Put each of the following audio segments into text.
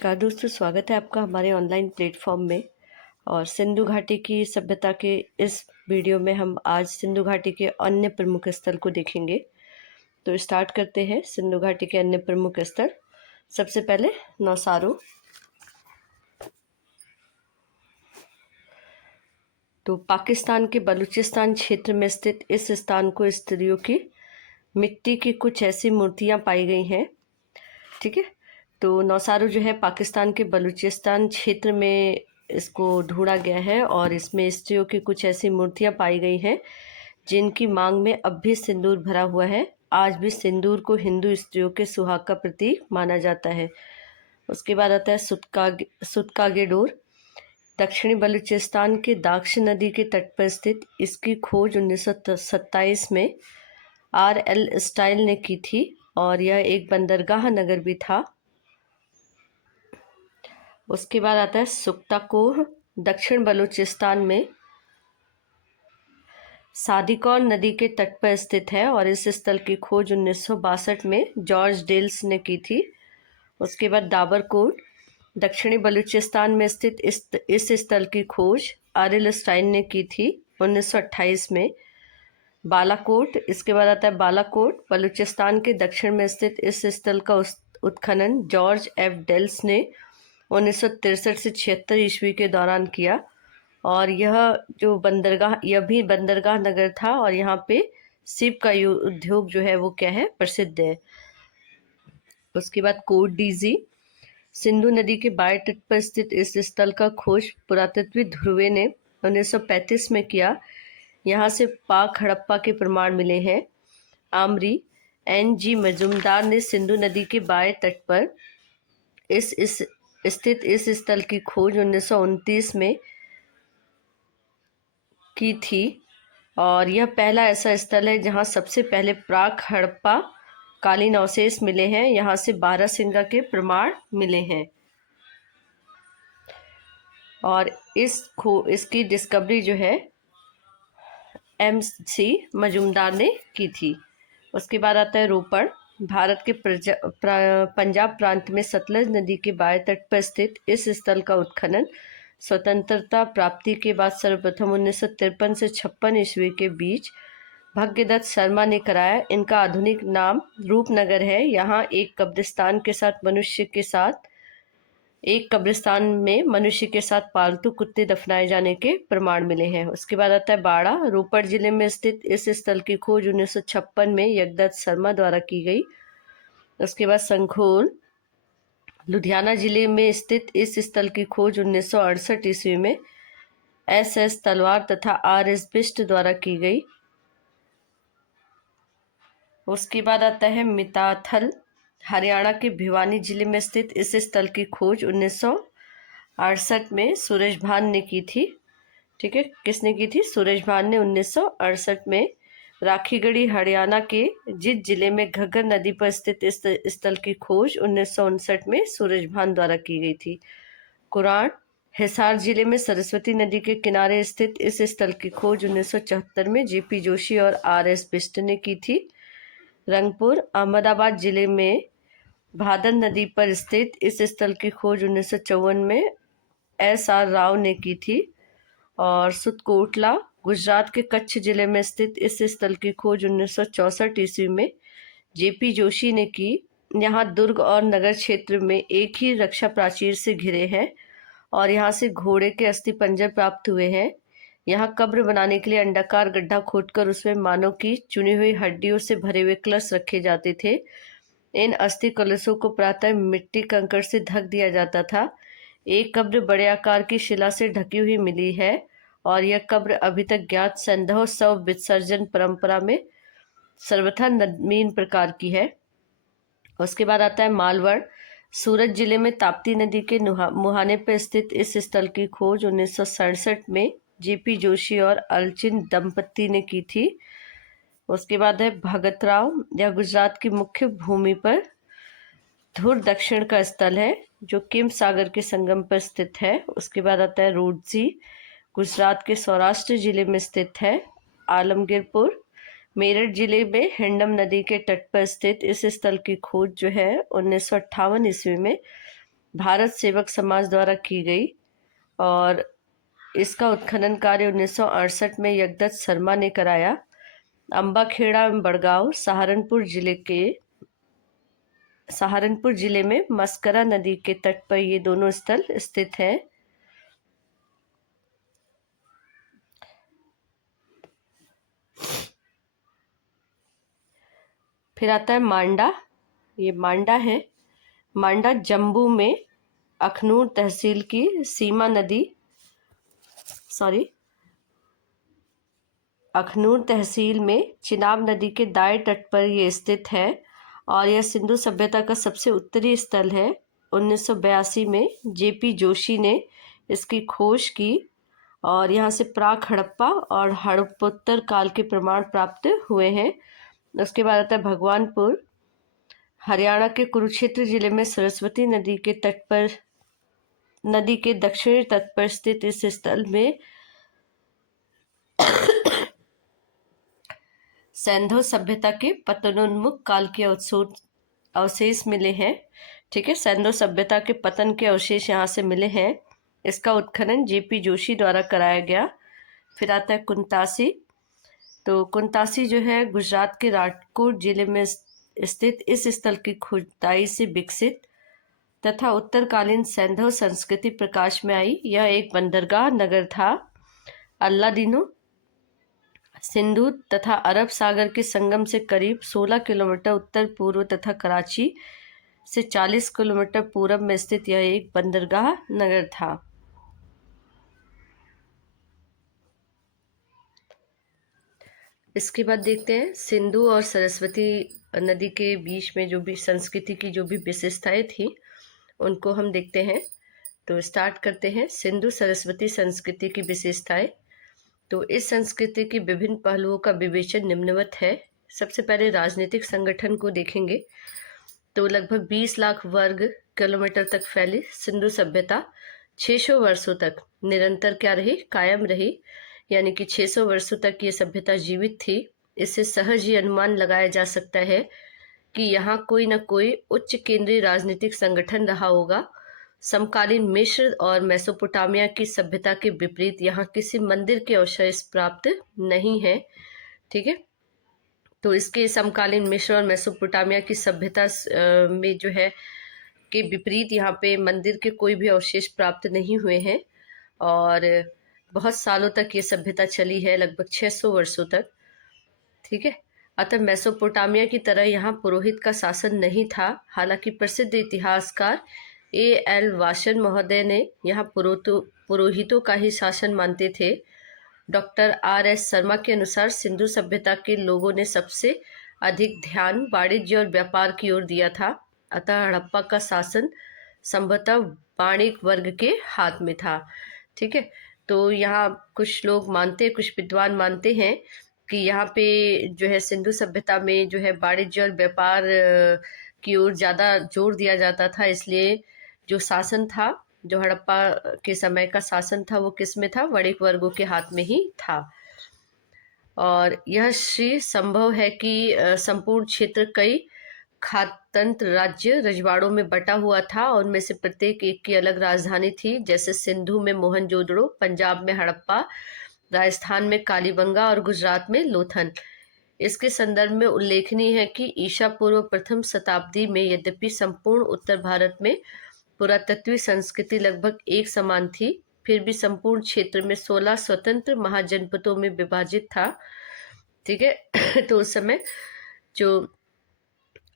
नमस्कार दोस्तों, स्वागत है आपका हमारे ऑनलाइन प्लेटफॉर्म में। और सिंधु घाटी की सभ्यता के इस वीडियो में हम आज सिंधु घाटी के अन्य प्रमुख स्थल को देखेंगे। तो स्टार्ट करते हैं सिंधु घाटी के अन्य प्रमुख स्थल। सबसे पहले नौसारो। तो पाकिस्तान के बलूचिस्तान क्षेत्र में स्थित इस स्थान को स्त्रियों की मिट्टी की कुछ ऐसी मूर्तियां पाई गई हैं। ठीक है, तो नौसारो जो है पाकिस्तान के बलूचिस्तान क्षेत्र में इसको ढूंढा गया है और इसमें स्त्रियों की कुछ ऐसी मूर्तियां पाई गई हैं जिनकी मांग में अब भी सिंदूर भरा हुआ है। आज भी सिंदूर को हिंदू स्त्रियों के सुहाग का प्रतीक माना जाता है। उसके बाद आता है सुतकागेडोर। दक्षिणी बलूचिस्तान के दाक्ष नदी के तट पर स्थित इसकी खोज 1927 में RL स्टाइल ने की थी और यह एक बंदरगाह नगर भी था। उसके बाद आता है सुक्ताकोह। दक्षिण बलूचिस्तान में सादिकौर नदी के तट पर स्थित है और इस स्थल की खोज 1962 में जॉर्ज डेल्स ने की थी। उसके बाद दाबरकोट। दक्षिणी बलूचिस्तान में स्थित इस स्थल की खोज RL स्टाइन ने की थी 1928 में। बालाकोट। इसके बाद आता है बालाकोट। बलूचिस्तान के दक्षिण में स्थित इस स्थल का उत्खनन जॉर्ज F डेल्स ने 1963 से 76 ईस्वी के दौरान किया और यह भी बंदरगाह नगर था और यहाँ पे सीप का उद्योग जो है वो क्या है, प्रसिद्ध है। उसके बाद कोट डीजी। सिंधु नदी के बाएं तट पर स्थित इस स्थल का खोज पुरातत्वविद ध्रुवे ने 1935 में किया। यहाँ से पाक हड़प्पा के प्रमाण मिले हैं। आमरी। NG मजूमदार ने सिंधु नदी के बाएं तट पर स्थित इस स्थल की खोज 1929 में की थी और यह पहला ऐसा स्थल है जहां सबसे पहले प्राक हड़प्पा कालीन अवशेष मिले हैं। यहाँ से बारहसिंगा के प्रमाण मिले हैं और इसकी डिस्कवरी जो है MC मजूमदार ने की थी। उसके बाद आता है रोपड़। भारत के पंजाब प्रांत में सतलज नदी के बाएं तट पर स्थित इस स्थल का उत्खनन स्वतंत्रता प्राप्ति के बाद सर्वप्रथम 1953 से 56 ईस्वी के बीच भाग्यदत्त शर्मा ने कराया। इनका आधुनिक नाम रूपनगर है। यहाँ एक कब्रिस्तान में मनुष्य के साथ पालतू कुत्ते दफनाए जाने के प्रमाण मिले हैं। उसके बाद आता है बाड़ा। रोपड़ जिले में स्थित इस स्थल की खोज 1956 में यज्ञदत्त शर्मा द्वारा की गई। उसके बाद संखोल। लुधियाना जिले में स्थित इस स्थल की खोज 1968 ईस्वी में SS तलवार तथा RS बिष्ट द्वारा की गई। उसके बाद आता है मिताथल। हरियाणा के भिवानी जिले में स्थित इस स्थल की खोज 1968 में सूरजभान ने की थी। ठीक है, किसने की थी? सूरजभान ने 1968 में। राखीगढ़ी हरियाणा के जित जिले में घग्गर नदी पर स्थित इस स्थल की खोज 1959 में सूरजभान द्वारा की गई थी। कुरान। हिसार जिले में सरस्वती नदी के किनारे स्थित इस स्थल की खोज 1974 में JP जोशी और RS बिष्ट ने की थी। रंगपुर। अहमदाबाद जिले में भादर नदी पर स्थित इस स्थल की खोज 1954 में SR राव ने की थी। और सुतकोटला। गुजरात के कच्छ जिले में स्थित इस स्थल की खोज 1964 ईस्वी में JP जोशी ने की। यहाँ दुर्ग और नगर क्षेत्र में एक ही रक्षा प्राचीर से घिरे हैं और यहाँ से घोड़े के अस्थि पंजर प्राप्त हुए हैं। यहाँ कब्र बनाने के लिए अंडाकार गड्ढा खोदकर उसमें मानव की चुनी हुई हड्डियों से भरे हुए कलश रखे जाते थे। इन अस्थि कलशों को प्रातः मिट्टी कंकड़ से ढक दिया जाता था। एक कब्र बड़े आकार की शिला से ढकी हुई मिली है और यह कब्र अभी तक ज्ञात संदेह शव विसर्जन परंपरा में सर्वथा नवीन प्रकार की है। उसके बाद आता है मालवण। सूरत जिले में ताप्ती नदी के मुहाने पर स्थित इस स्थल की खोज 1967 में JP जोशी और अलचिन दंपत्ति ने की थी। उसके बाद है भगतराव। यह गुजरात की मुख्य भूमि पर धुर दक्षिण का स्थल है जो किम सागर के संगम पर स्थित है। उसके बाद आता है रोडजी। गुजरात के सौराष्ट्र जिले में स्थित है। आलमगीरपुर। मेरठ जिले में हिंडम नदी के तट पर स्थित इस स्थल की खोज जो है 1958 ईस्वी में भारत सेवक समाज द्वारा की गई और इसका उत्खनन कार्य 1968 में यज्ञदत्त शर्मा ने कराया। अम्बाखेड़ा एवं बड़गांव सहारनपुर जिले में मस्करा नदी के तट पर ये दोनों स्थल स्थित हैं। फिर आता है मांडा। ये मांडा है। मांडा जम्मू में अखनूर तहसील की अखनूर तहसील में चिनाब नदी के दाएं तट पर ये स्थित है और यह सिंधु सभ्यता का सबसे उत्तरी स्थल है। 1982 में जेपी जोशी ने इसकी खोज की और यहाँ से प्राक हड़प्पा और हड़प्पोत्तर काल के प्रमाण प्राप्त हुए हैं। उसके बाद आता है भगवानपुर। हरियाणा के कुरुक्षेत्र जिले में सरस्वती नदी के दक्षिणी तट पर स्थित इस स्थल में सैंधव सभ्यता के पतनोन्मुख काल के अवशेष मिले हैं। ठीक है, सैंधव सभ्यता के पतन के अवशेष यहाँ से मिले हैं। इसका उत्खनन जेपी जोशी द्वारा कराया गया। फिर आता है कुंतासी। तो कुंतासी जो है गुजरात के राजकोट जिले में स्थित इस स्थल की खुदाई से विकसित तथा उत्तरकालीन सैंधव संस्कृति प्रकाश में आई। यह एक बंदरगाह नगर था। अल्लादीनो सिंधु तथा अरब सागर के संगम से करीब 16 किलोमीटर उत्तर पूर्व तथा कराची से 40 किलोमीटर पूर्व में स्थित यह एक बंदरगाह नगर था। इसके बाद देखते हैं सिंधु और सरस्वती नदी के बीच में जो भी संस्कृति की जो भी विशेषताएं थी उनको हम देखते हैं। तो स्टार्ट करते हैं सिंधु सरस्वती संस्कृति की विशेषताएं। तो इस संस्कृति की विभिन्न पहलुओं का विवेचन निम्नवत है। सबसे पहले राजनीतिक संगठन को देखेंगे तो लगभग 20 लाख वर्ग किलोमीटर तक फैली सिंधु सभ्यता 600 वर्षों तक निरंतर कायम रही, यानी कि 600 वर्षों तक ये सभ्यता जीवित थी। इससे सहज ही अनुमान लगाया जा सकता है कि यहाँ कोई न कोई उच्च केंद्रीय राजनीतिक संगठन रहा होगा। समकालीन मिस्र और मेसोपोटामिया की सभ्यता के विपरीत यहाँ किसी मंदिर के अवशेष प्राप्त नहीं है। ठीक है, तो इसके समकालीन मिस्र और मेसोपोटामिया की सभ्यता में जो है के विपरीत यहाँ पे मंदिर के कोई भी अवशेष प्राप्त नहीं हुए हैं और बहुत सालों तक ये सभ्यता चली है, लगभग 600 वर्षों तक। ठीक है, अतः मेसोपोटामिया की तरह यहाँ पुरोहित का शासन नहीं था। हालांकि प्रसिद्ध इतिहासकार A.L. वाशन महोदय ने यहाँ पुरोहितों का ही शासन मानते थे। Doctor R.S. शर्मा के अनुसार सिंधु सभ्यता के लोगों ने सबसे अधिक ध्यान वाणिज्य और व्यापार की ओर दिया था। अतः हड़प्पा का शासन संभवतः वाणिक वर्ग के हाथ में था। ठीक है, तो यहाँ कुछ विद्वान मानते हैं कि यहाँ पे जो है सिंधु सभ्यता में जो है वाणिज्य और व्यापार की ओर ज़्यादा जोर दिया जाता था। इसलिए जो शासन था, जो हड़प्पा के समय का शासन था, वो किस में था? वणिक वर्गों के हाथ में ही था। और यह श्री संभव है कि संपूर्ण क्षेत्र कई खातंत्र राज्य रजवाड़ों में बटा हुआ था और उनमें से प्रत्येक एक की अलग राजधानी थी। जैसे सिंधु में मोहनजोदड़ो, पंजाब में हड़प्पा, राजस्थान में कालीबंगा और गुजरात में लोथल। इसके संदर्भ में उल्लेखनीय है कि ईसा पूर्व प्रथम शताब्दी में यद्यपि संपूर्ण उत्तर भारत में पुरातत्वीय संस्कृति लगभग एक समान थी, फिर भी संपूर्ण क्षेत्र में 16 स्वतंत्र महाजनपदों में विभाजित था। ठीक है, तो उस समय जो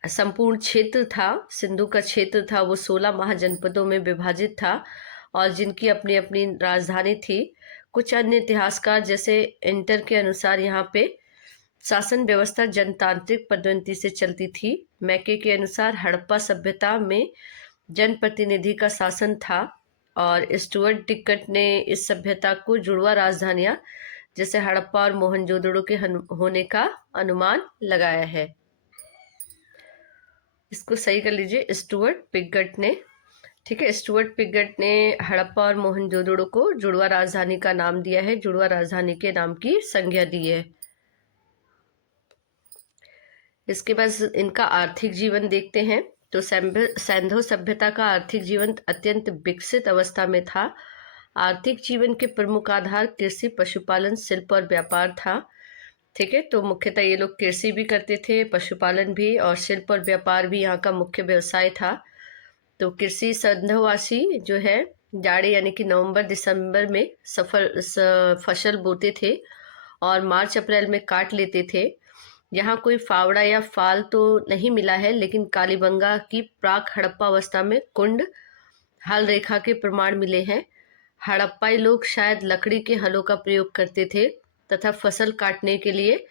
संपूर्ण क्षेत्र था, सिंधु का क्षेत्र था, वो 16 महाजनपदों में विभाजित था और जिनकी अपनी अपनी राजधानी थी। कुछ अन्य इतिहासकार जैसे इंटर के अनुसार यहाँ पे शासन व्यवस्था जनतांत्रिक पद्धति से चलती थी। मैके के अनुसार हड़प्पा सभ्यता में जनप्रतिनिधि का शासन था और स्टुअर्ट टिकट ने इस सभ्यता को जुड़वा राजधानियां जैसे हड़प्पा और मोहनजोदड़ो के होने का अनुमान लगाया है। इसको सही कर लीजिए, स्टुअर्ट पिगट ने। ठीक है, स्टुअर्ट पिगट ने हड़प्पा और मोहनजोदड़ो को जुड़वा राजधानी का नाम दिया है, जुड़वा राजधानी के नाम की संज्ञा दी है। इसके बाद इनका आर्थिक जीवन देखते हैं। तो सैंधव सभ्यता का आर्थिक जीवन अत्यंत विकसित अवस्था में था। आर्थिक जीवन के प्रमुख आधार कृषि, पशुपालन, शिल्प और व्यापार था। ठीक है, तो मुख्यतः ये लोग कृषि भी करते थे, पशुपालन भी, और शिल्प और व्यापार भी यहाँ का मुख्य व्यवसाय था। तो कृषि सैंधववासी जो है जाड़े यानी कि नवंबर दिसंबर में फसल बोते थे और मार्च अप्रैल में काट लेते थे। यहाँ कोई फावड़ा या फाल तो नहीं मिला है, लेकिन कालीबंगा की प्राक हड़प्पा अवस्था में कुंड, हल रेखा के प्रमाण मिले हैं। हड़प्पाई लोग शायद लकड़ी के हलों का प्रयोग करते थे तथा फसल काटने के लिए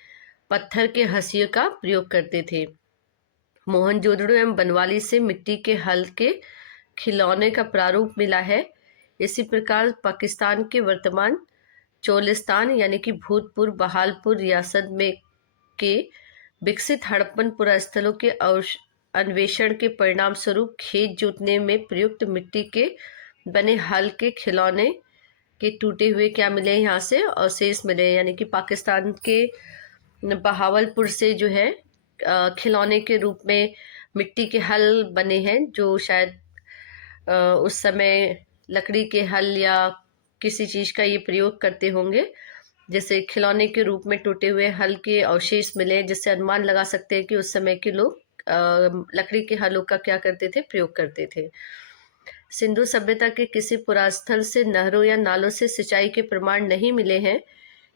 पत्थर के हंसियों का प्रयोग करते थे। मोहनजोदड़ो एवं बनवाली से मिट्टी के हल के खिलौने का प्रारूप मिला है। इसी प्रकार पाकिस्तान के वर्तमान चोलिस्तान यानी कि भूतपूर्व बहालपुर रियासत में के विकसित हड़प्पन पुरास्थलों के अन्वेषण के परिणाम स्वरूप खेत जोतने में प्रयुक्त मिट्टी के बने हल के खिलौने के टूटे हुए क्या मिले यहाँ से अवशेष मिले, यानी कि पाकिस्तान के बहावलपुर से जो है खिलौने के रूप में मिट्टी के हल बने हैं, जो शायद उस समय लकड़ी के हल या किसी चीज़ का ये प्रयोग करते होंगे। जैसे खिलौने के रूप में टूटे हुए हल के अवशेष मिले, जिससे अनुमान लगा सकते हैं कि उस समय के लोग लकड़ी के हलों का क्या करते थे, प्रयोग करते थे। सिंधु सभ्यता के किसी पुरास्थल से नहरों या नालों से सिंचाई के प्रमाण नहीं मिले हैं,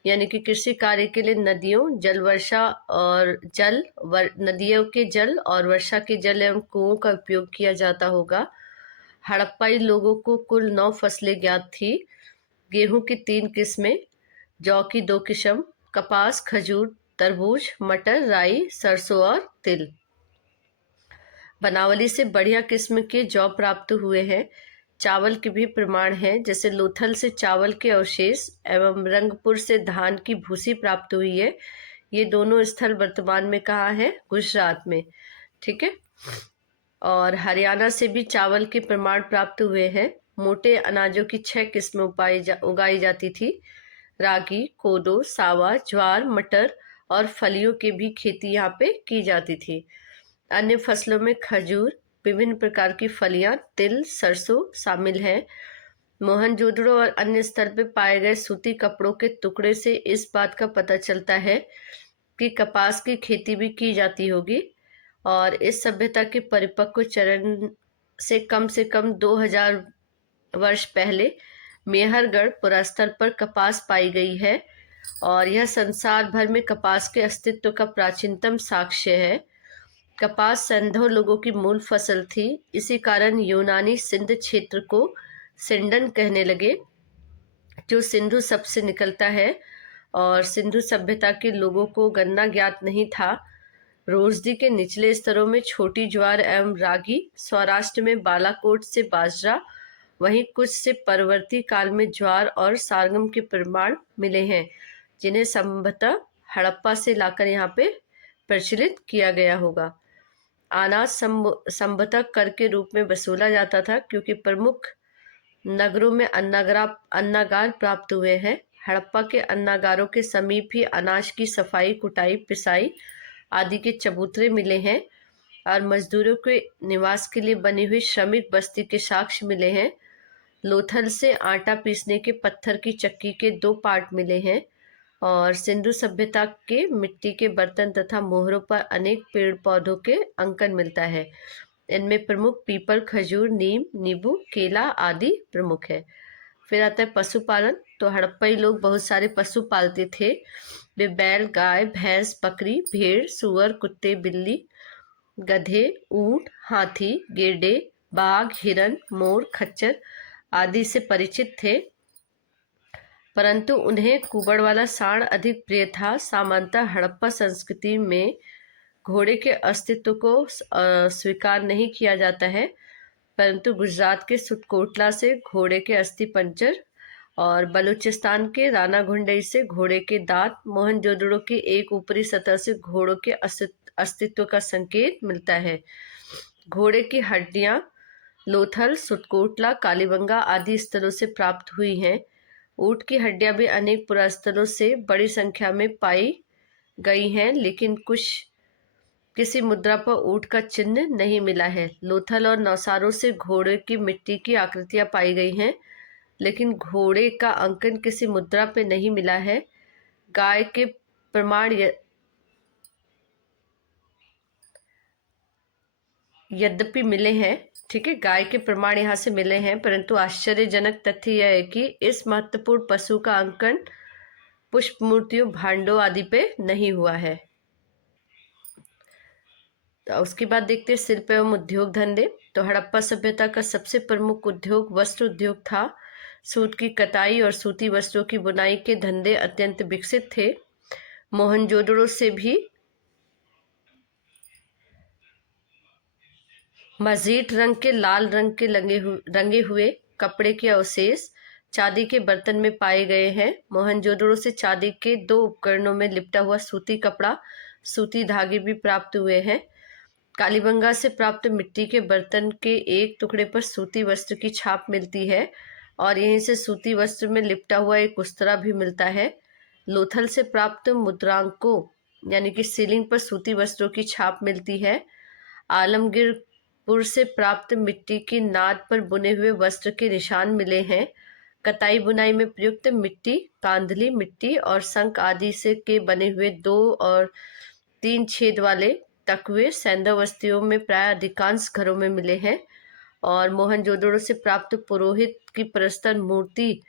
यानी कि कृषि कार्य के लिए नदियों नदियों के जल और वर्षा के जल एवं कुओं का उपयोग किया जाता होगा। हड़प्पाई लोगों को कुल 9 फसलें ज्ञात थी। गेहूं की 3 किस्में, जौ की 2 किस्म, कपास, खजूर, तरबूज, मटर, राई, सरसों और तिल। बनावली से बढ़िया किस्म के जौ प्राप्त हुए हैं। चावल के भी प्रमाण हैं, जैसे लोथल से चावल के अवशेष एवं रंगपुर से धान की भूसी प्राप्त हुई है। ये दोनों स्थल वर्तमान में कहाँ है, गुजरात में। ठीक है, और हरियाणा से भी चावल के प्रमाण प्राप्त हुए हैं। मोटे अनाजों की 6 किस्में उगाई जाती थी। रागी, कोदो, सावा, ज्वार, मटर और फलियों की भी खेती यहाँ पे की जाती थी। अन्य फसलों में खजूर, विभिन्न प्रकार की फलियां, तिल, सरसों शामिल हैं। मोहनजोदड़ो और अन्य स्थल पर पाए गए सूती कपड़ों के टुकड़े से इस बात का पता चलता है कि कपास की खेती भी की जाती होगी, और इस सभ्यता के परिपक्व चरण से कम 2000 वर्ष पहले मेहरगढ़ पुरास्थल पर कपास पाई गई है, और यह संसार भर में कपास के अस्तित्व का प्राचीनतम साक्ष्य है। कपास सिंधु लोगों की मूल फसल थी। इसी कारण यूनानी सिंध क्षेत्र को सिंडन कहने लगे, जो सिंधु शब्द से निकलता है। और सिंधु सभ्यता के लोगों को गन्ना ज्ञात नहीं था। रोजदी के निचले स्तरों में छोटी ज्वार एवं रागी, सौराष्ट्र में बालाकोट से बाजरा, वहीं कुछ से परवर्ती काल में ज्वार और सारगम के प्रमाण मिले हैं, जिन्हें संभवतः हड़प्पा से लाकर यहाँ पे प्रचलित किया गया होगा। अनाज संभवतः कर के रूप में वसूला जाता था, क्योंकि प्रमुख नगरों में अन्नागार प्राप्त हुए हैं। हड़प्पा के अन्नागारों के समीप ही अनाज की सफाई, कुटाई, पिसाई आदि के चबूतरे मिले हैं, और मजदूरों के निवास के लिए बनी हुई श्रमिक बस्ती के साक्ष्य मिले हैं। लोथल से आटा पीसने के पत्थर की चक्की के 2 पार्ट मिले हैं, और सिंधु सभ्यता के मिट्टी के बर्तन तथा मोहरों पर अनेक पेड़ पौधों के अंकन मिलता है। इनमें प्रमुख पीपल, खजूर, नीम, नींबू, केला आदि प्रमुख है। फिर आता है पशुपालन। तो हड़प्पाई लोग बहुत सारे पशु पालते थे। वे बैल, गाय, भैंस, बकरी, भेड़, सुअर, कुत्ते, बिल्ली, गधे, ऊंट, हाथी, गेंडे, बाघ, हिरन, मोर, खच्चर आदि से परिचित थे, परंतु उन्हें कुबड़ वाला सांड अधिक प्रिय था। सामान्यतः हड़प्पा संस्कृति में घोड़े के अस्तित्व को स्वीकार नहीं किया जाता है, परंतु गुजरात के सुटकोटला से घोड़े के अस्थि पंजर और बलूचिस्तान के राना घुंडई से घोड़े के दांत, मोहनजोदड़ो की एक ऊपरी सतह से घोड़ों के अस्तित्व का संकेत मिलता है। घोड़े की हड्डियां लोथल, सुटकोटला, कालीबंगा आदि स्थलों से प्राप्त हुई हैं। ऊंट की हड्डियां भी अनेक पुरास्थलों से बड़ी संख्या में पाई गई हैं, लेकिन कुछ किसी मुद्रा पर ऊंट का चिन्ह नहीं मिला है। लोथल और नौसारों से घोड़े की मिट्टी की आकृतियां पाई गई हैं, लेकिन घोड़े का अंकन किसी मुद्रा पे नहीं मिला है। गाय के प्रमाण यद्यपि मिले हैं, ठीक है, गाय के प्रमाण यहाँ से मिले हैं, परंतु आश्चर्यजनक तथ्य यह है कि इस महत्वपूर्ण पशु का अंकन पुष्प मूर्तियों, भांडों आदि पे नहीं हुआ है। तो उसके बाद देखते हैं शिल्प एवं उद्योग धंधे। तो हड़प्पा सभ्यता का सबसे प्रमुख उद्योग वस्त्र उद्योग था। सूत की कताई और सूती वस्त्रों की बुनाई के धंधे अत्यंत विकसित थे। मोहनजोदड़ो से भी मजीठ रंग के लाल रंग के रंगे हुए कपड़े के अवशेष चांदी के बर्तन में पाए गए हैं। मोहनजोदड़ो से चांदी के 2 उपकरणों में लिपटा हुआ सूती कपड़ा, सूती धागे भी प्राप्त हुए हैं। कालीबंगा से प्राप्त मिट्टी के बर्तन के एक टुकड़े पर सूती वस्त्र की छाप मिलती है और यहीं से सूती वस्त्र में लिपटा हुआ एक उस्तरा भी मिलता है। लोथल से प्राप्त मुद्रांकों यानी कि सीलिंग पर सूती वस्त्रों की छाप मिलती है। आलमगीरपुर से प्राप्त मिट्टी की नाद पर बुने हुए वस्त्र के निशान मिले हैं। कताई बुनाई में प्रयुक्त मिट्टी, कांधली मिट्टी और शंख आदि से के बने हुए 2 और 3 छेद वाले तकवे सैंधव बस्तियों में प्राय अधिकांश घरों में मिले हैं। और मोहनजोदड़ो से प्राप्त पुरोहित की प्रस्तर मूर्ति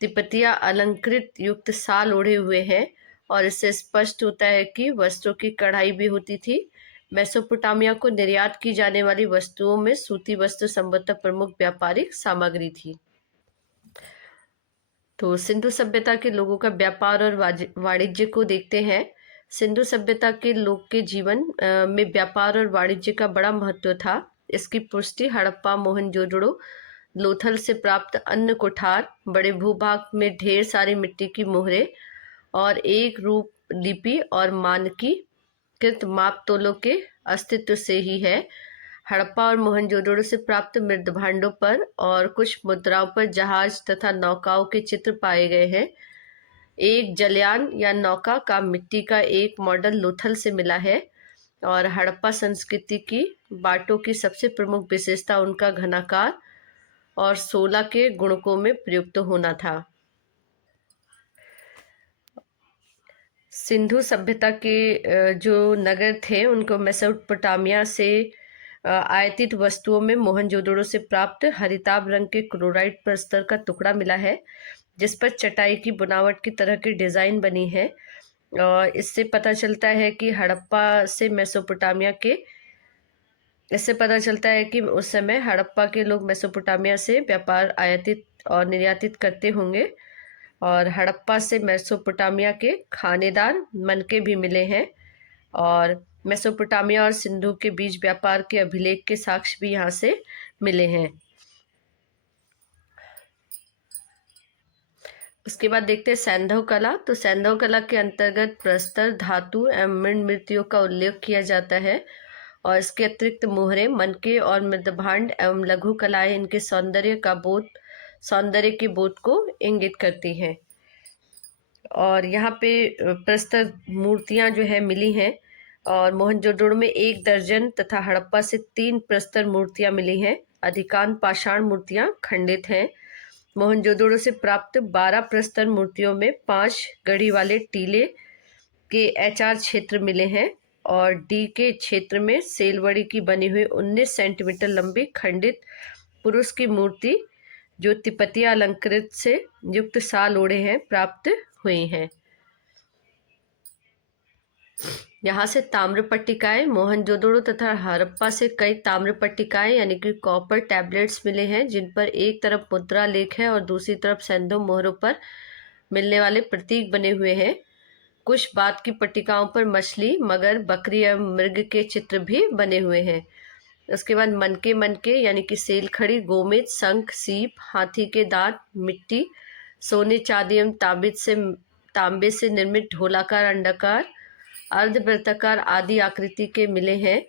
तिपतिया अलंकृत युक्त साल ओढ़े हुए हैं और इससे स्पष्ट होता है कि वस्त्रों की कढ़ाई भी होती थी। मेसोपोटामिया को निर्यात की जाने वाली वस्तुओं में सूती वस्त्र संभवतः प्रमुख व्यापारिक सामग्री थी। तो सिंधु सभ्यता के लोगों का व्यापार और वाणिज्य को देखते हैं। सिंधु सभ्यता के लोग के जीवन में व्यापार और वाणिज्य का बड़ा महत्व था। इसकी पुष्टि हड़प्पा, मोहनजोदड़ो, लोथल से प्राप्त अन्न कोठार, बड़े भूभाग में ढेर सारी मिट्टी की मोहरें और एक रूप लिपि और मानकीकृत माप तोलों के अस्तित्व से ही है। हड़प्पा और मोहनजोदड़ो से प्राप्त मृदभांडों पर और कुछ मुद्राओं पर जहाज तथा नौकाओं के चित्र पाए गए हैं। एक जलयान या नौका का मिट्टी का एक मॉडल लोथल से मिला है। और हड़प्पा संस्कृति की बाटों की सबसे प्रमुख विशेषता उनका घनाकार और 16 के गुणकों में प्रयुक्त होना था। सिंधु सभ्यता के जो नगर थे उनको मेसोपोटामिया से आयातित वस्तुओं में मोहनजोदड़ो से प्राप्त हरिताभ रंग के क्लोराइड प्रस्तर का टुकड़ा मिला है, जिस पर चटाई की बनावट की तरह की डिज़ाइन बनी है। और इससे पता चलता है कि इससे पता चलता है कि उस समय हड़प्पा के लोग मेसोपोटामिया से व्यापार आयातित और निर्यातित करते होंगे। और हड़प्पा से मेसोपोटामिया के खानेदार मनके भी मिले हैं और मेसोपोटामिया और सिंधु के बीच व्यापार के अभिलेख के साक्ष्य भी यहाँ से मिले हैं। उसके बाद देखते हैं सैंधव कला। तो सैंधव कला के अंतर्गत प्रस्तर, धातु एवं मृण मूर्तियों का उल्लेख किया जाता है और इसके अतिरिक्त मोहरे, मनके और मृदभांड एवं लघु कलाएं इनके सौंदर्य के बोध को इंगित करती हैं। और यहाँ पे प्रस्तर मूर्तियाँ जो है मिली हैं और मोहनजोदड़ो में 1 दर्जन तथा हड़प्पा से 3 प्रस्तर मूर्तियाँ मिली हैं। अधिकांश पाषाण मूर्तियाँ खंडित हैं। मोहनजोदड़ो से प्राप्त 12 प्रस्तर मूर्तियों में 5 गढ़ी वाले टीले के HR क्षेत्र मिले हैं और डी के क्षेत्र में सेलवड़ी की बनी हुई 19 सेंटीमीटर लंबी खंडित पुरुष की मूर्ति जो तिपतिया अलंकृत से युक्त साल ओढ़े हैं प्राप्त हुई हैं। यहाँ से ताम्र पट्टिकाएं, मोहनजोदड़ो तथा हड़प्पा से कई ताम्र पट्टिकाएं यानी कि कॉपर टैबलेट्स मिले हैं, जिन पर एक तरफ मुद्रा लेख है और दूसरी तरफ सैंधव मोहरों पर मिलने वाले प्रतीक बने हुए हैं। कुछ बाद की पट्टिकाओं पर मछली, मगर, बकरी एवं मृग के चित्र भी बने हुए हैं। उसके बाद मनके यानी कि सेल खड़ी, गोमेद, शंख, सीप, हाथी के दांत, मिट्टी, सोने, चांदी एवं तांबे से निर्मित ढोलाकार, अंडाकार, अर्धवृत्ताकार आदि आकृति के मिले हैं।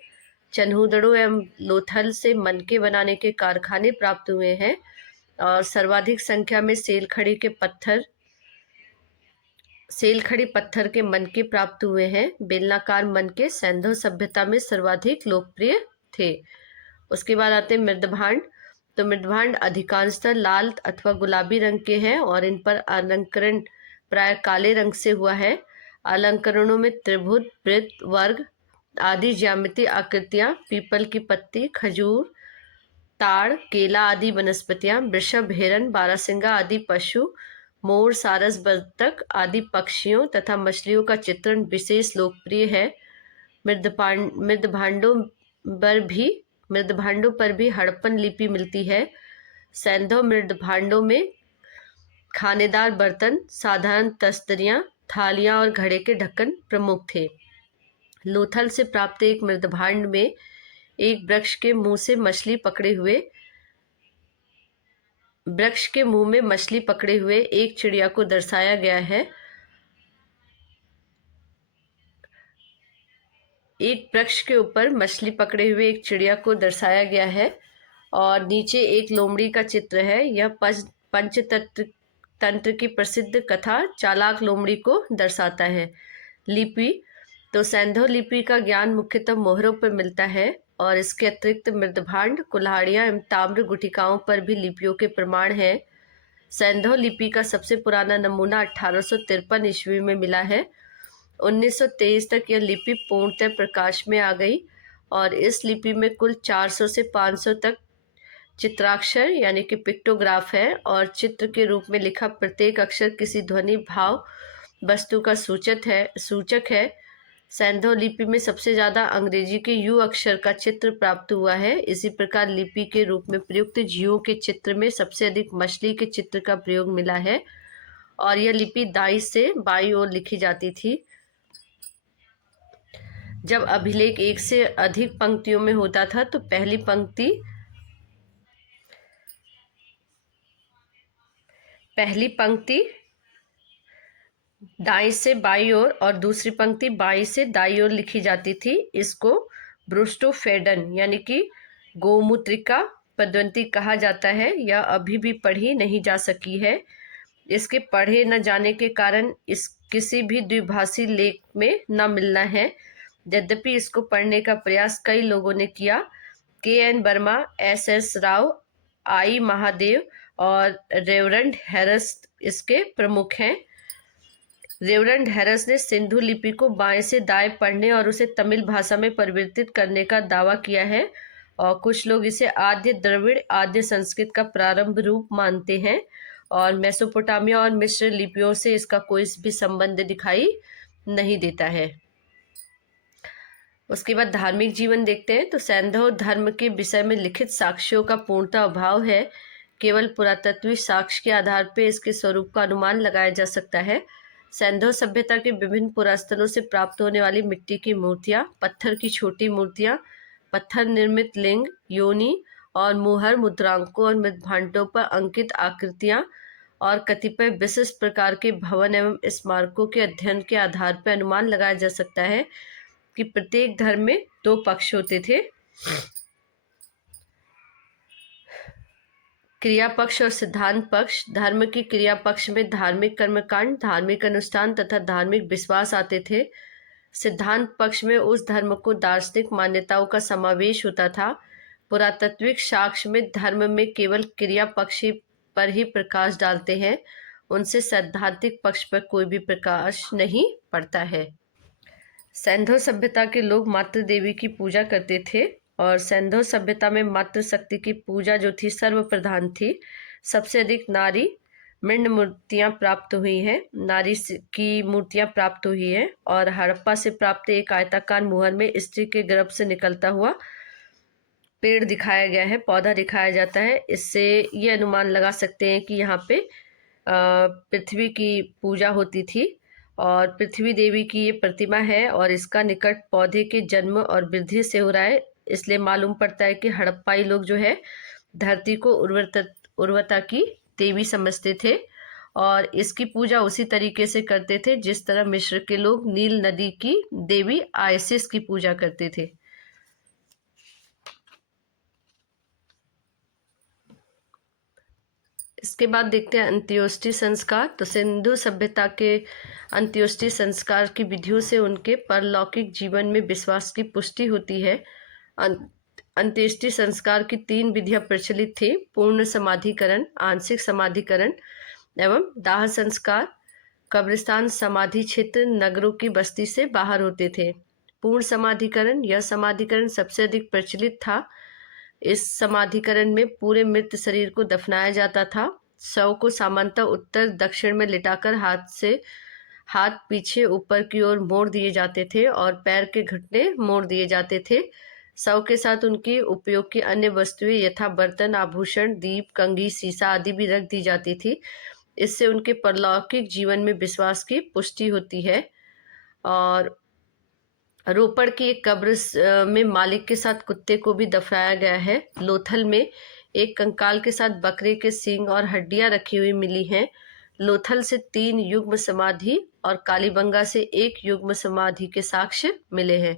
चन्हुदड़ो एवं लोथल से मनके बनाने के कारखाने प्राप्त हुए हैं और सर्वाधिक संख्या में सेल खड़ी के पत्थर सेलखड़ी पत्थर के मनके प्राप्त हुए हैं। बेलनाकार मनके सैंधव सभ्यता में सर्वाधिक लोकप्रिय थे। उसके बाद आते हैं मृदभांड। तो मृदभांड अधिकांशतः लाल अथवा गुलाबी रंग के हैं और इन पर अलंकरण प्राय काले रंग से हुआ है। अलंकरणों में त्रिभुज, वृत्त, वर्ग आदि ज्यामितीय आकृतियां, पीपल की पत्ती, खजूर, ताड़, केला आदि वनस्पतियां, वृषभ, हिरन, बारहसिंगा आदि पशु, मोर, सारस, बतख आदि पक्षियों तथा मछलियों का चित्रण विशेष लोकप्रिय है। मृदभांडों पर भी मृदभांडों पर भी हड़प्पन लिपि मिलती है। सैंधव मृदभांडों में खानेदार बर्तन, साधारण तस्तरियां, थालियां और घड़े के ढक्कन प्रमुख थे। लोथल से प्राप्त एक मृदभांड में एक वृक्ष के मुंह में मछली पकड़े हुए एक चिड़िया को दर्शाया गया है। एक वृक्ष के ऊपर मछली पकड़े हुए एक चिड़िया को दर्शाया गया है और नीचे एक लोमड़ी का चित्र है। यह पंचतंत्र तंत्र की प्रसिद्ध कथा चालाक लोमड़ी को दर्शाता है। लिपि। तो सैंधव लिपि का ज्ञान मुख्यतः मोहरों पर मिलता है और इसके अतिरिक्त मृदभांड, कुल्हाड़ियां एवं ताम्र गुटिकाओं पर भी लिपियों के प्रमाण हैं। सैंधव लिपि का सबसे पुराना नमूना 1853 ईस्वी में मिला है। 1923 तक यह लिपि पूर्णतः प्रकाश में आ गई और इस लिपि में कुल 400 से 500 तक चित्राक्षर यानी कि पिक्टोग्राफ है और चित्र के रूप में लिखा प्रत्येक अक्षर किसी ध्वनि, भाव, वस्तु का सूचक है। सैंधव लिपि में सबसे ज्यादा अंग्रेजी के यू अक्षर का चित्र प्राप्त हुआ है। इसी प्रकार लिपि के रूप में प्रयुक्त जीवों के चित्र में सबसे अधिक मछली के चित्र का प्रयोग मिला है और यह लिपि दाईं से बाईं ओर लिखी जाती थी। जब अभिलेख एक से अधिक पंक्तियों में होता था तो पहली पंक्ति दाईं से बाईं ओर और दूसरी पंक्ति बाईं से दाईं ओर लिखी जाती थी। इसको ब्रूस्टोफेडन यानी कि गोमूत्रिका पद्धति कहा जाता है। यह अभी भी पढ़ी नहीं जा सकी है। इसके पढ़े न जाने के कारण इस किसी भी द्विभाषी लेख में न मिलना है। यद्यपि इसको पढ़ने का प्रयास कई लोगों ने किया। के.एन. वर्मा, एस.एस. राव, आई. महादेव और रेवरेंड हैरिस इसके प्रमुख हैं। रेवरेंड हैरिस ने सिंधु लिपि को बाएं से दाएं पढ़ने और उसे तमिल भाषा में परिवर्तित करने का दावा किया है और कुछ लोग इसे आद्य द्रविड़, आद्य संस्कृत का प्रारंभ रूप मानते हैं और मेसोपोटामिया और मिस्र लिपियों से इसका कोई भी संबंध दिखाई नहीं देता है। उसके बाद धार्मिक जीवन देखते हैं। तो सैंधव धर्म के विषय में लिखित साक्ष्यों का पूर्णतः अभाव है। केवल पुरातत्वीय साक्ष्य के आधार पर इसके स्वरूप का अनुमान लगाया जा सकता है। सैंधव सभ्यता के विभिन्न पुरास्थलों से प्राप्त होने वाली मिट्टी की मूर्तियां, पत्थर की छोटी मूर्तियां, पत्थर निर्मित लिंग, योनि और मुहर, मुद्रांकों और मृदभांडों पर अंकित आकृतियां और कतिपय विशिष्ट प्रकार के भवन एवं स्मारकों के अध्ययन के आधार पर अनुमान लगाया जा सकता है कि प्रत्येक धर्म में 2 पक्ष होते थे, क्रिया पक्ष और सिद्धांत पक्ष। धर्म की क्रिया पक्ष में धार्मिक कर्मकांड, धार्मिक अनुष्ठान तथा धार्मिक विश्वास आते थे। सिद्धांत पक्ष में उस धर्म को दार्शनिक मान्यताओं का समावेश होता था। पुरातात्विक साक्ष्य में धर्म में केवल क्रिया पक्ष पर ही प्रकाश डालते हैं, उनसे सैद्धांतिक पक्ष पर कोई भी प्रकाश नहीं पड़ता है। सैंधव सभ्यता के लोग मातृ देवी की पूजा करते थे और सैंधव सभ्यता में मातृ शक्ति की पूजा जो थी सर्वप्रधान थी। सबसे अधिक नारी मृण मूर्तियां प्राप्त हुई हैं, नारी की मूर्तियां प्राप्त हुई हैं और हड़प्पा से प्राप्त एक आयताकार मुहर में स्त्री के गर्भ से निकलता हुआ पेड़ दिखाया गया है, पौधा दिखाया जाता है। इससे ये अनुमान लगा सकते हैं कि यहाँ पे पृथ्वी की पूजा होती थी और पृथ्वी देवी की ये प्रतिमा है और इसका निकट पौधे के जन्म और वृद्धि से हो रहा है। इसलिए मालूम पड़ता है कि हड़प्पाई लोग जो है धरती को उर्वरता की देवी समझते थे और इसकी पूजा उसी तरीके से करते थे जिस तरह मिस्र के लोग नील नदी की देवी आइसिस की पूजा करते थे। इसके बाद देखते हैं अंत्योष्टि संस्कार। तो सिंधु सभ्यता के अंत्योष्टि संस्कार की विधियों से उनके परलौकिक जीवन में विश्वास की पुष्टि होती है। अंत्येष्टि संस्कार की 3 विधियां प्रचलित थी: पूर्ण समाधिकरण, आंशिक समाधिकरण एवं दाह संस्कार। कब्रिस्तान समाधि क्षेत्र नगरों की बस्ती से बाहर होते थे। पूर्ण समाधिकरण, यह समाधिकरण सबसे अधिक प्रचलित था। इस समाधिकरण में पूरे मृत शरीर को दफनाया जाता था। शव को सामान्यतः उत्तर दक्षिण में लिटाकर हाथ पीछे ऊपर की ओर मोड़ दिए जाते थे और पैर के घुटने मोड़ दिए जाते थे। शव के साथ उनकी उपयोग की अन्य वस्तुएं यथा बर्तन, आभूषण, दीप, कंघी, शीशा आदि भी रख दी जाती थी। इससे उनके परलौकिक जीवन में विश्वास की पुष्टि होती है। और रोपड़ की एक कब्र में मालिक के साथ कुत्ते को भी दफनाया गया है। लोथल में एक कंकाल के साथ बकरे के सींग और हड्डियां रखी हुई मिली हैं। लोथल से 3 युग्म समाधि और कालीबंगा से 1 युग्म समाधि के साक्ष्य मिले हैं।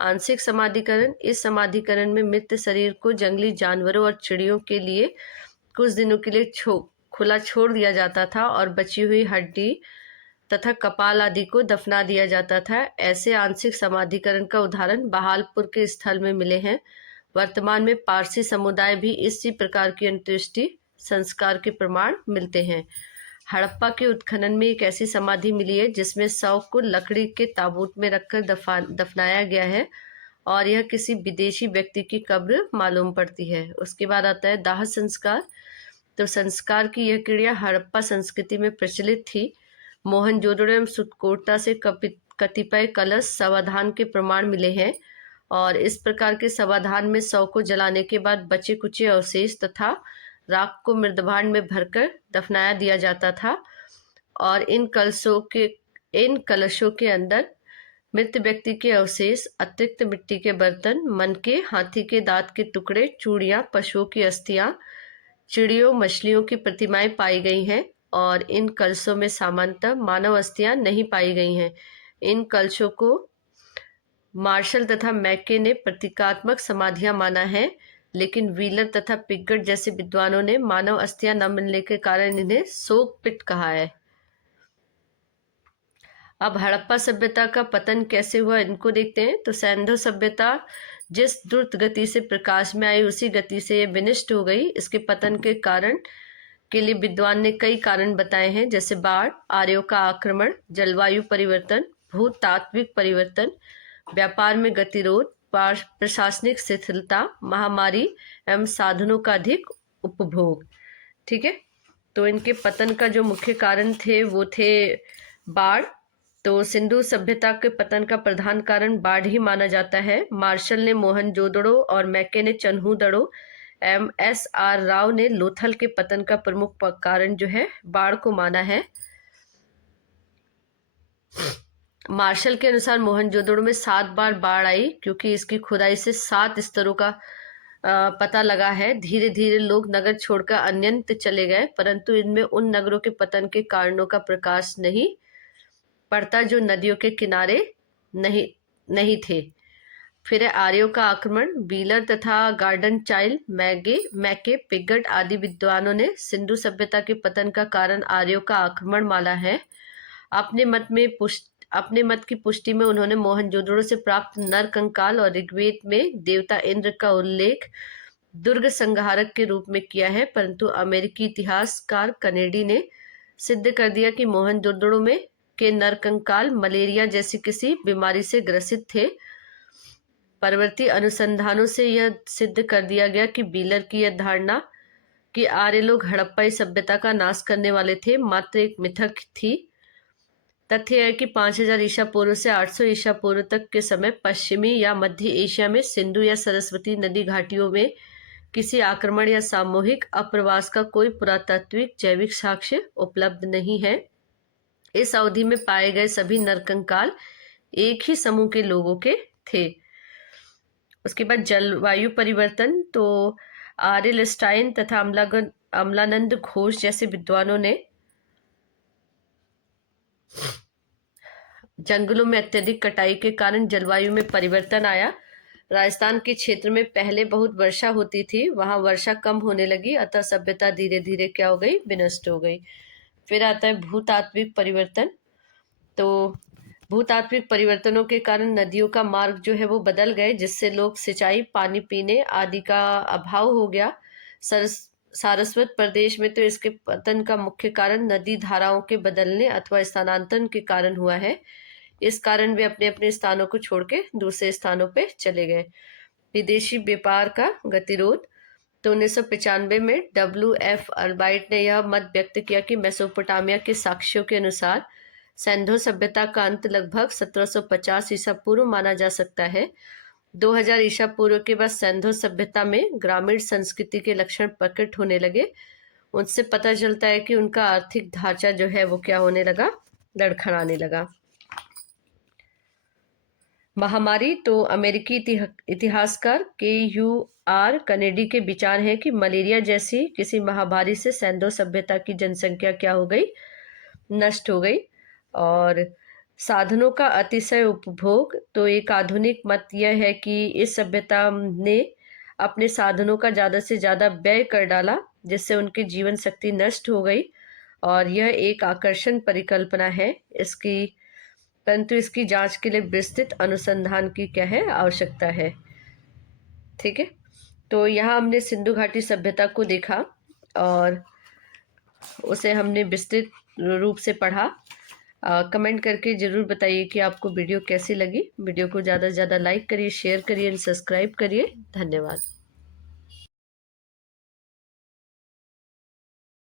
आंशिक समाधिकरण, इस समाधिकरण में मृत शरीर को जंगली जानवरों और चिड़ियों के लिए कुछ दिनों के लिए खुला छोड़ दिया जाता था और बची हुई हड्डी तथा कपाल आदि को दफना दिया जाता था। ऐसे आंशिक समाधिकरण का उदाहरण बहालपुर के स्थल में मिले हैं। वर्तमान में पारसी समुदाय भी इसी प्रकार की अंत्येष्टि संस्कार के प्रमाण मिलते हैं। हड़प्पा के उत्खनन में एक ऐसी समाधि मिली है जिसमें शव को लकड़ी के ताबूत में रखकर दफनाया गया है और यह किसी विदेशी व्यक्ति की कब्र मालूम पड़ती है। उसके बाद आता है दाह संस्कार। तो संस्कार की यह क्रिया हड़प्पा संस्कृति में प्रचलित थी। मोहनजोदड़ो एवं सुतकोटा से कतिपय कलश शवाधान के प्रमाण मिले हैं और इस प्रकार के शवाधान में शव को जलाने के बाद बचे कुचे अवशेष तथा राख को मृदभांड में भरकर दफनाया दिया जाता था और इन कलशों के अंदर मृत व्यक्ति के अवशेष, अतिरिक्त मिट्टी के बर्तन, मनके, हाथी के दांत के टुकड़े, चूड़ियां, पशुओं की अस्थियां, चिड़ियों, मछलियों की प्रतिमाएं पाई गई हैं और इन कलशों में सामान्यतः मानव अस्थियां नहीं पाई गई हैं। इन कलशों को मार्शल तथा मैके ने प्रतीकात्मक समाधियां माना है, लेकिन व्हीलर तथा पिगट जैसे विद्वानों ने मानव अस्थियां न मिलने के कारण इन्हें शोक पिट कहा है। अब हड़प्पा सभ्यता का पतन कैसे हुआ इनको देखते हैं। तो सैंधव सभ्यता जिस द्रुत गति से प्रकाश में आई उसी गति से ये विनष्ट हो गई। इसके पतन के कारण के लिए विद्वान ने कई कारण बताए हैं, जैसे बाढ़, आर्यों का आक्रमण, जलवायु परिवर्तन, भूतात्विक परिवर्तन, व्यापार में गतिरोध, प्रशासनिक शिथिलता, महामारी एवं साधनों का अधिक उपभोग। ठीक है, तो इनके पतन का जो मुख्य कारण थे वो थे बाढ़। तो सिंधु सभ्यता के पतन का प्रधान कारण बाढ़ ही माना जाता है। मार्शल ने मोहनजोदड़ो और मैके ने चन्हूदड़ो, MSR राव ने लोथल के पतन का प्रमुख कारण जो है बाढ़ को माना है। मार्शल के अनुसार मोहनजोदड़ो में 7 बार बाढ़ आई क्योंकि इसकी खुदाई से 7 स्तरों का पता लगा है। धीरे धीरे लोग नगर छोड़कर अन्यंत्र चले गए, परंतु इनमें उन नगरों के पतन के कारणों का प्रकाश नहीं पड़ता जो नदियों के किनारे नहीं थे। फिर है आर्यों का आक्रमण। व्हीलर तथा गार्डन चाइल्ड, मैके, पिगट आदि विद्वानों ने सिंधु सभ्यता के पतन का कारण आर्यों का आक्रमण माना है। अपने मत की पुष्टि में उन्होंने मोहनजोदड़ो से प्राप्त नर कंकाल और ऋग्वेद में देवता इंद्र का उल्लेख दुर्ग संहारक के रूप में किया है, परंतु अमेरिकी इतिहासकार कनेडी ने सिद्ध कर दिया कि मोहनजोदड़ो में के नर कंकाल मलेरिया जैसी किसी बीमारी से ग्रसित थे। परवर्ती अनुसंधानों से यह सिद्ध कर दिया गया कि व्हीलर की यह धारणा कि आर्य लोग हड़प्पाई सभ्यता का नाश करने वाले थे मात्र एक मिथक थी। तथ्य है कि 5000 ईसा पूर्व से 800 ईसा पूर्व तक के समय पश्चिमी या मध्य एशिया में सिंधु या सरस्वती नदी घाटियों में किसी आक्रमण या सामूहिक अप्रवास का कोई पुरातात्विक जैविक साक्ष्य उपलब्ध नहीं है। इस अवधि में पाए गए सभी नरकंकाल एक ही समूह के लोगों के थे। उसके बाद जलवायु परिवर्तन। तो आर्यल स्टाइन तथा अमलानंद घोष जैसे विद्वानों ने जंगलों में अत्यधिक कटाई के कारण जलवायु में परिवर्तन आया। राजस्थान के क्षेत्र में पहले बहुत वर्षा होती थी, वहां वर्षा कम होने लगी, अतः सभ्यता धीरे धीरे क्या हो गई, विनष्ट हो गई। फिर आता है भूतात्विक परिवर्तन। तो भूतात्विक परिवर्तनों के कारण नदियों का मार्ग जो है वो बदल गए, जिससे लोग सिंचाई, पानी पीने आदि का अभाव हो गया। सारस्वत प्रदेश में तो इसके पतन का मुख्य कारण नदी धाराओं के बदलने अथवा स्थानांतरण के कारण हुआ है। इस कारण वे अपने अपने स्थानों को छोड़ के दूसरे स्थानों पे चले गए। विदेशी व्यापार का गतिरोध। तो 1995 में WF अल्बाइट ने यह मत व्यक्त किया कि मेसोपोटामिया के साक्ष्यों के अनुसार सिंधु सभ्यता का अंत लगभग 1750 ईसा पूर्व माना जा सकता है। 2000 ईसा पूर्व के बाद सिंधु सभ्यता में ग्रामीण संस्कृति के लक्षण प्रकट होने लगे। उनसे पता चलता है कि उनका आर्थिक ढांचा जो है वो क्या होने लगा, लड़खड़ाने लगा। महामारी। तो अमेरिकी इतिहासकार KUR कनेडी के विचार है कि मलेरिया जैसी किसी महामारी से सिंधु सभ्यता की जनसंख्या क्या हो गई, नष्ट हो गई। और साधनों का अतिशय उपभोग। तो एक आधुनिक मत यह है कि इस सभ्यता ने अपने साधनों का ज़्यादा से ज़्यादा व्यय कर डाला, जिससे उनकी जीवन शक्ति नष्ट हो गई। और यह एक आकर्षण परिकल्पना है इसकी, परंतु इसकी जांच के लिए विस्तृत अनुसंधान की क्या है, आवश्यकता है। ठीक है, तो यहाँ हमने सिंधु घाटी सभ्यता को देखा और उसे हमने विस्तृत रूप से पढ़ा। कमेंट करके ज़रूर बताइए कि आपको वीडियो कैसी लगी। वीडियो को ज़्यादा से ज़्यादा लाइक करिए, शेयर करिए, सब्सक्राइब करिए। धन्यवाद।